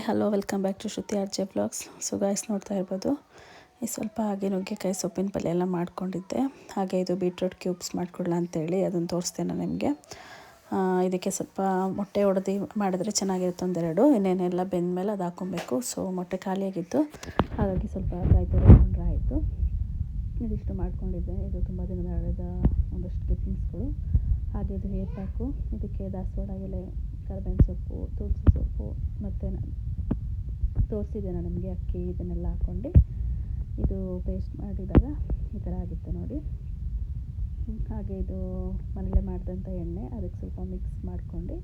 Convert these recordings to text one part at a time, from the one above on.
Hi hello welcome back to Shruti R J blogs. So guys ನೋಡ್ತಾ ಇರ್ಬೋದು, ಈ ಸ್ವಲ್ಪ ಹಾಗೆ ನುಗ್ಗೆಕಾಯಿ ಸೊಪ್ಪಿನ ಪಲ್ಯ ಎಲ್ಲ ಮಾಡ್ಕೊಂಡಿದ್ದೆ. ಹಾಗೆ ಇದು ಬೀಟ್ರೂಟ್ ಕ್ಯೂಬ್ಸ್ ಮಾಡ್ಕೊಳ್ಳ ಅಂತೇಳಿ ಅದನ್ನು ತೋರಿಸ್ದೆ ನಾನು ನಿಮಗೆ. ಇದಕ್ಕೆ ಸ್ವಲ್ಪ ಮೊಟ್ಟೆ ಹೊಡೆದು ಮಾಡಿದ್ರೆ ಚೆನ್ನಾಗಿರುತ್ತೆ ಒಂದೆರಡು. ಇನ್ನೇನೆಲ್ಲ ಬೆಂದಮೇಲೆ ಅದು ಹಾಕ್ಕೊಬೇಕು. ಸೊ ಮೊಟ್ಟೆ ಖಾಲಿಯಾಗಿತ್ತು, ಹಾಗಾಗಿ ಸ್ವಲ್ಪ ಕಾಯಿ ತೊಗೊಂಡ್ರೆ ಆಯಿತು. ಇದಿಷ್ಟು ಮಾಡ್ಕೊಂಡಿದ್ದೆ. ಇದು ತುಂಬ ದಿನದ ಹಳೆದ ಒಂದಷ್ಟು ಟಿಫಿನ್ಸ್ಗಳು. ಹಾಗೆ ಇದು ಹೇರ್ ಪ್ಯಾಕು. ಇದಕ್ಕೆ ದಾಸವಾಳ ಎಲೆ, ಕರ್ಬೇವಿನ ಸೊಪ್ಪು, ತುಳಸಿ ಸೊಪ್ಪು ಮತ್ತು ತೋರಿಸಿದೆ ನಾನು ನಿಮಗೆ ಅಕ್ಕಿ, ಇದನ್ನೆಲ್ಲ ಹಾಕ್ಕೊಂಡು ಇದು ಪೇಸ್ಟ್ ಮಾಡಿದಾಗ ಈ ಥರ ಆಗಿತ್ತು ನೋಡಿ. ಹಾಗೆ ಇದು ಮನೇಲೆ ಮಾಡಿದಂಥ ಎಣ್ಣೆ, ಅದಕ್ಕೆ ಸ್ವಲ್ಪ ಮಿಕ್ಸ್ ಮಾಡ್ಕೊಂಡು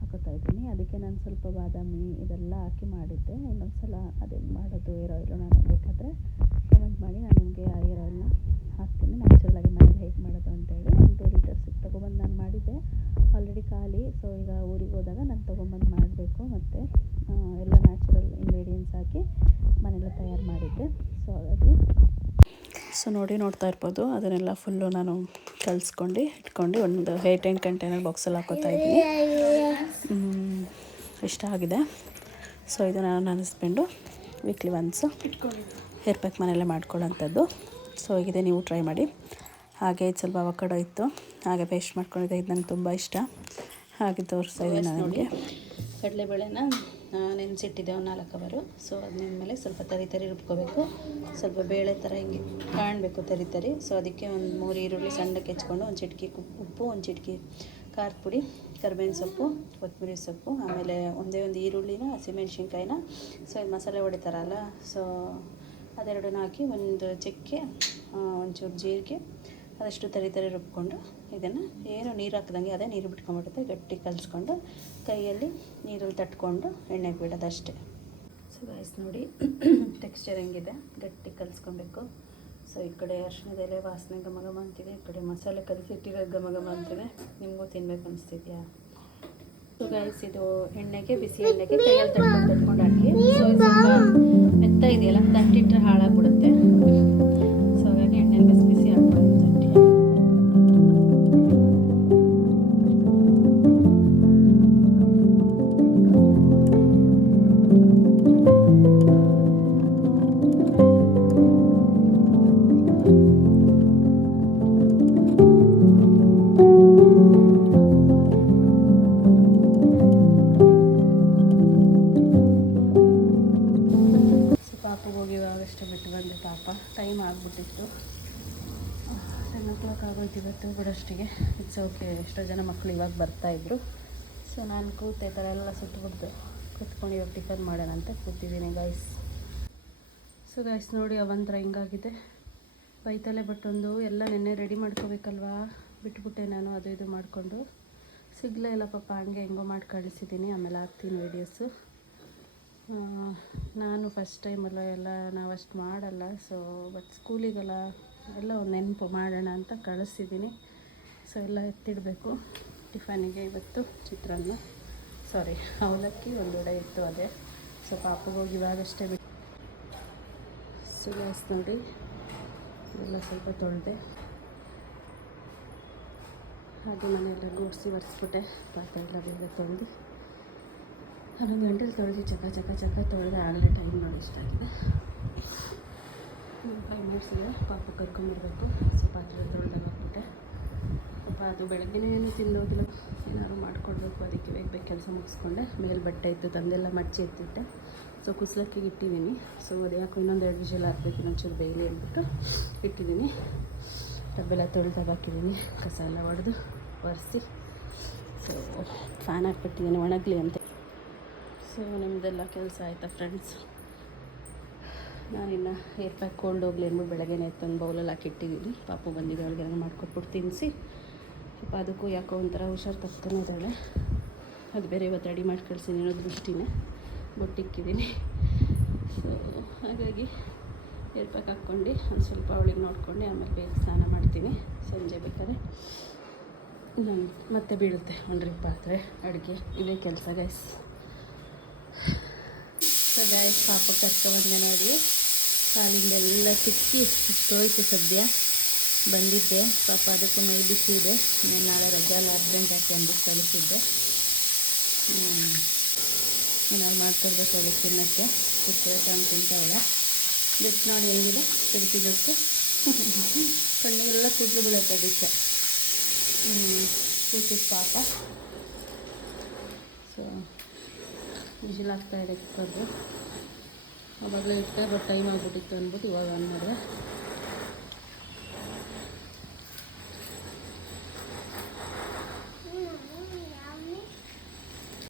ಹಾಕೋತಾ ಇದ್ದೀನಿ. ಅದಕ್ಕೆ ನಾನು ಸ್ವಲ್ಪ ಬಾದಾಮಿ ಇದೆಲ್ಲ ಹಾಕಿ ಮಾಡಿದ್ದೆ. ಇನ್ನೊಂದು ಸಲ ಅದೇನು ಮಾಡೋದು ಏರ್ ಆಯಿಲು ನಾನು ಬೇಕಾದರೆ ಕಮೆಂಟ್ ಮಾಡಿ, ನಾನು ನಿಮಗೆ ಆ ಏರ್ ಆಯಿಲ್ನ ಹಾಕ್ತೀನಿ ನ್ಯಾಚುರಲಾಗಿ ಮನೇಲಿ ಹೇಗೆ ಮಾಡೋದು ಅಂತೇಳಿ. 2 ಲೀಟರ್ಸಿಗೆ ತೊಗೊಬಂದು ನಾನು ಮಾಡಿದ್ದೆ, ಆಲ್ರೆಡಿ ಖಾಲಿ. ಸೊ ಈಗ ಊರಿಗೆ ಹೋದಾಗ ನಾನು ತೊಗೊಂಬಂದು ಮಾಡಬೇಕು. ಮತ್ತು ಎಲ್ಲ ನ್ಯಾಚುರಲ್ ಇಂಗ್ರೀಡಿಯೆಂಟ್ಸ್ ಹಾಕಿ ಮನೆಯಲ್ಲ ತಯಾರು ಮಾಡಿದ್ದೆ. ಸೊ ಹಾಗಾಗಿ ನೋಡ್ತಾ ಇರ್ಬೋದು, ಅದನ್ನೆಲ್ಲ ಫುಲ್ಲು ನಾನು ಕಲಿಸ್ಕೊಂಡು ಇಟ್ಕೊಂಡು ಒಂದು 8 ಕಂಟೈನರ್ ಬಾಕ್ಸಲ್ಲಿ ಹಾಕೋತಾ ಇದ್ದೀನಿ. ಇಷ್ಟ ಆಗಿದೆ. ಸೊ ಇದು ನನ್ನ husband weekly once hair pack ಮನೆಯಲ್ಲೇ ಮಾಡ್ಕೊಳ್ಳೋಂಥದ್ದು. ಸೊ ಹೀಗಿದೆ, ನೀವು ಟ್ರೈ ಮಾಡಿ. ಹಾಗೆ ಇದು ಸ್ವಲ್ಪ ಅವಕಾಡೋ ಇತ್ತು, ಹಾಗೆ ಪೇಸ್ಟ್ ಮಾಡ್ಕೊಂಡಿದ್ದೆ. ಇದು ನನಗೆ ತುಂಬ ಇಷ್ಟ, ಹಾಗೆ ತೋರಿಸ್ತಾ ಇದ್ದೀನಿ ನನಗೆ. ಕಡಲೆಬೇಳೆನ ನೆನೆಸಿಟ್ಟಿದ್ದೆ ಒಂದು 4 ಅವರು. ಸೊ ಅದಾದಮೇಲೆ ಸ್ವಲ್ಪ ತರಿ ರುಬ್ಕೋಬೇಕು. ಸ್ವಲ್ಪ ಬೇಳೆ ಥರ ಹಿಂಗೆ ಕಾಣಬೇಕು ತರಿ. ಸೊ ಅದಕ್ಕೆ ಒಂದು 3 ಈರುಳ್ಳಿ ಸಣ್ಣಕ್ಕೆ ಹೆಚ್ಕೊಂಡು, ಒಂದು ಚಿಟಿಕೆ ಉಪ್ಪು, ಒಂದು ಚಿಟಿಕೆ ಖಾರದ ಪುಡಿ, ಕರ್ಬೇವಿನ ಸೊಪ್ಪು, ಕೊತ್ತಂಬರಿ ಸೊಪ್ಪು, ಆಮೇಲೆ ಒಂದೇ ಒಂದು ಈರುಳ್ಳಿನ, ಹಸಿಮೆಣ್ಸಿನ್ಕಾಯಿನ, ಸೊ ಮಸಾಲೆ ಹೊಡಿತಾರಲ್ಲ, ಸೊ ಅದೆರಡನ್ನ ಹಾಕಿ, ಒಂದು ಚಕ್ಕೆ, ಒಂಚೂರು ಜೀರಿಗೆ, ಅದಷ್ಟು ತರಿ ರುಬ್ಕೊಂಡು ಇದನ್ನು ಏನು ನೀರು ಹಾಕ್ದಂಗೆ ಅದೇ ನೀರು ಬಿಟ್ಕೊಂಡ್ಬಿಡುತ್ತೆ, ಗಟ್ಟಿ ಕಲಿಸ್ಕೊಂಡು ಕೈಯಲ್ಲಿ ನೀರಲ್ಲಿ ತಟ್ಕೊಂಡು ಎಣ್ಣೆಗೆ ಬಿಡೋದು ಅಷ್ಟೇ. ಸೊ ಗಾಯ್ಸ್ ನೋಡಿ ಟೆಕ್ಸ್ಚರ್ ಹೆಂಗಿದೆ, ಗಟ್ಟಿ ಕಲಿಸ್ಕೊಬೇಕು. ಸೊ ಈ ಕಡೆ ಅರಿಶಿಣದ ಎಲೆ ವಾಸನೆ ಘಮ ಅಂತಿದೆ, ಈ ಕಡೆ ಮಸಾಲೆ ಕಲಿಸಿಟ್ಟಿರೋ ಘಮ ಅಂತಿದೆ. ನಿಮಗೂ ತಿನ್ಬೇಕು ಅನಿಸ್ತಿದ್ಯಾ? ಸೊ ಗಾಯ್ಸ್ ಇದು ಎಣ್ಣೆಗೆ, ಬಿಸಿ ಎಣ್ಣೆಗೆ ಕೈಯಲ್ಲಿ ತಟ್ಕೊಂಡು ಹಾಕಿ. ಸೊ ಇದು ಸ್ವಲ್ಪ ಮೆತ್ತ ಇದೆಯಲ್ಲ, ತಟ್ಟಿಟ್ರೆ ಹಾಳಾಗ್ಬಿಡುತ್ತೆ. ಸೊ ಹಾಗಾಗಿ ಎಣ್ಣೆಗೆ ಬಿಸಿ ಹಾಕ್ಕೊಂಡು ತಟ್ಟಿ. ಅಷ್ಟೇ ಬಿಟ್ಟು ಬಂದೆ ಪಾಪ, ಟೈಮ್ ಆಗಿಬಿಟ್ಟಿತ್ತು. 10 o'clock ಆಗೋಯ್ತು ಇವತ್ತು ಬಿಡೋಷ್ಟಿಗೆ. ಇಟ್ಸ್ ಓಕೆ, ಎಷ್ಟೋ ಜನ ಮಕ್ಕಳು ಇವಾಗ ಬರ್ತಾಯಿದ್ರು. ಸೊ ನಾನು ಕೂತೆ ಥರ ಎಲ್ಲ ಸುಟ್ಟುಬಿಡ್ತು, ಕೂತ್ಕೊಂಡು ಇವಾಗ ಟಿಫನ್ ಮಾಡೋಣ ಅಂತ ಕೂತಿದ್ದೀನಿ ಗಾಯ್ಸ್. ಸೊ ಗಾಯ್ಸ್ ನೋಡಿ ಅವಂತರ ಹಿಂಗಾಗಿದೆ, ಬೈತಲೆ. ಬಟ್ ಒಂದು ಎಲ್ಲ ನೆನ್ನೆ ರೆಡಿ ಮಾಡ್ಕೋಬೇಕಲ್ವಾ, ಬಿಟ್ಬಿಟ್ಟೆ ನಾನು. ಅದು ಇದು ಮಾಡಿಕೊಂಡು ಸಿಗಲೇ ಇಲ್ಲ ಪಾಪ, ಹಂಗೆ ಹೆಂಗೋ ಮಾಡಿ ಕಳಿಸಿದ್ದೀನಿ. ಆಮೇಲೆ ಹಾಕ್ತೀನಿ ವೀಡಿಯೋಸು. ನಾನು ಫಸ್ಟ್ ಟೈಮಲ್ಲ, ಎಲ್ಲ ನಾವು ಅಷ್ಟು ಮಾಡಲ್ಲ. ಸೊ ಬಟ್ ಸ್ಕೂಲಿಗೆಲ್ಲ ಎಲ್ಲ ಒಂದು ನೆನಪು ಮಾಡೋಣ ಅಂತ ಕಳಿಸಿದ್ದೀನಿ. ಸೊ ಎಲ್ಲ ಎತ್ತಿಡಬೇಕು ಟಿಫನಿಗೆ. ಇವತ್ತು ಚಿತ್ರಾನ್ನ, ಅವಲಕ್ಕಿ, ಒಂದು ವಡೆ ಇತ್ತು ಅದೇ. ಸೊ ಪಾಪಗೋಗಿ ಇವಾಗಷ್ಟೇ ಬಿಟ್ಟು. ಸೊ ಗ್ಯಾಸ್ ನೋಡಿ ಎಲ್ಲ ಸ್ವಲ್ಪ ತೊಳೆದೆ, ಹಾಗೆ ಮನೆಯೆಲ್ಲ ಗುಡಿಸಿ ಒರೆಸ್ಬಿಟ್ಟೆ. ಪಾತ್ರೆ ಎಲ್ಲ ಬೇಗ ತೊಳೆದು 11 ಗಂಟೆಲಿ ತೊಳೆದು ಚಕ ತೊಳೆದೆ. ಆಗಲೇ ಟೈಮ್ ನೋಡಿ ಇಷ್ಟಾಗಿದೆ. 5 ಮಿನಿಟ್ಸ್ ಇದೆ, ಪಾಪ ಕರ್ಕೊಂಡ್ಬರ್ಬೇಕು. ಸೊ ಪಾತ್ರೆ ತೊಳೆದಾಗ ಹಾಕ್ಬಿಟ್ಟೆ. ಪಾಪ ಅದು ಬೆಳಗ್ಗೆನೇ ಏನು ತಿಂದೋಗಿಲ್ಲ, ಏನಾದ್ರು ಮಾಡಿಕೊಡ್ಬೇಕು. ಅದಕ್ಕೆ ಬೇಗ ಕೆಲಸ ಮುಗಿಸ್ಕೊಂಡೆ. ಮೇಲೆ ಬಟ್ಟೆ ಇತ್ತು, ತಂದೆಲ್ಲ ಮಡ್ಚಿ ಎತ್ತಿಟ್ಟೆ. ಸೊ ಕುಸ್ಲಕ್ಕಿಗೆ ಇಟ್ಟಿದ್ದೀನಿ. ಸೊ ಅದು ಯಾಕೋ ಇನ್ನೊಂದು 2 ವಿಷಲ್ ಹಾಕಬೇಕು, ಇನ್ನೊಂಚೂರು ಬೇಯಲಿ ಅಂದ್ಬಿಟ್ಟು ಇಟ್ಟಿದ್ದೀನಿ. ಟಬ್ಬೆಲ್ಲ ತೊಳೆದಾಗ ಹಾಕಿದ್ದೀನಿ, ಕಸ ಎಲ್ಲ ಹೊಡೆದು ಒರೆಸಿ. ಸೊ ಫ್ಯಾನ್ ಹಾಕ್ಬಿಟ್ಟಿದ್ದೀನಿ ಒಣಗಲಿ ಅಂತ. ಸೊ ನಿಮ್ಮದೆಲ್ಲ ಕೆಲಸ ಆಯಿತಾ ಫ್ರೆಂಡ್ಸ್? ನಾನಿನ್ನು ಹೇರ್ ಪ್ಯಾಕ್ ಕೋಲ್ಡ್ ಹೋಗ್ಲಿ ಅಂದ್ಬಿಟ್ಟು ಬೆಳಗ್ಗೆನೇ ಒಂದು ಬೌಲಲ್ಲಿ ಹಾಕಿಟ್ಟಿದ್ದೀನಿ. ಪಾಪು ಬಂದಿದ್ದು, ಅವ್ಳಿಗೆ ಏನೋ ಮಾಡ್ಕೊಟ್ಬಿಟ್ಟು ತಿನ್ನಿಸಿ. ಪಾಪ ಅದಕ್ಕೂ ಯಾಕೋ ಒಂಥರ ಹುಷಾರು ತಪ್ತಾನೆ ಇದ್ದಾಳೆ. ಅದು ಬೇರೆ ಇವತ್ತು ರೆಡಿ ಮಾಡಿ ಕಳಿಸಿದ್ದೀನಿ, ಏನೋ ದೃಷ್ಟಿನೇ ಬೊಟ್ಟಿಕ್ಕಿದ್ದೀನಿ. ಸೊ ಹಾಗಾಗಿ ಹೇರ್ ಪ್ಯಾಕ್ ಹಾಕ್ಕೊಂಡು ಒಂದು ಸ್ವಲ್ಪ ಅವಳಿಗೆ ನೋಡ್ಕೊಂಡು ಆಮೇಲೆ ಬೇಗ ಸ್ನಾನ ಮಾಡ್ತೀನಿ. ಸಂಜೆ ಬೇಕಾದ್ರೆ ಮತ್ತೆ ಬೀಳುತ್ತೆ ಒಂದು ಪಾತ್ರೆ, ಅಡುಗೆ, ಇದೇ ಕೆಲಸ ಗೈಸ್. ಸೊ ಗಾಯ್ಸ್ ಪಾಪ ಕರ್ಕೊಬಂದೆ ನೋಡಿ, ಕಾಲಿಂದೆಲ್ಲ ಸಿಕ್ಕಿ ಇಷ್ಟೋಯ್ತು. ಸದ್ಯ ಬಂದಿದ್ದೆ ಪಾಪ, ಅದಕ್ಕೂ ಮೈ ಬಿಸಿ ಇದೆ. ನಾಳೆ ರಜೆ ಅಲ್ಲ, ಅರ್ಜೆಂಟ್ ಹಾಕಿ ಅಂದ್ಬಿಟ್ಟು ಕಳಿಸಿದ್ದೆ. ಏನಾದ್ರು ಮಾಡ್ಕೊಡ್ಬೇಕು ಅವಳು ತಿನ್ನೋಕ್ಕೆ ಚಿಕ್ಕರೆ ತಂದು ತಿಂತಾವಳೆ. ಬಿಟ್ಟು ನೋಡಿ ಹೆಂಗಿದೆ ಕಿಟಕಿದಕ್ಕೆ ಕಣ್ಣಿಗೆಲ್ಲ ಕೂದಲು ಬೀಳುತ್ತೆ ಅದಕ್ಕೆ. ಕೂತಿದ್ದು ಪಾಪ. ಸೊ ವಿಜಿಲ್ ಆಗ್ತಾಯಿದೆ ಕುಕ್ಕರ್ದು. ಆವಾಗಲೇ ಇಟ್ಟೆ ಬಟ್ ಟೈಮ್ ಆಗಿಬಿಟ್ಟಿತ್ತು ಅಂದ್ಬಿಟ್ಟು ಇವಾಗ ಆನ್ ಮಾಡಿದೆ.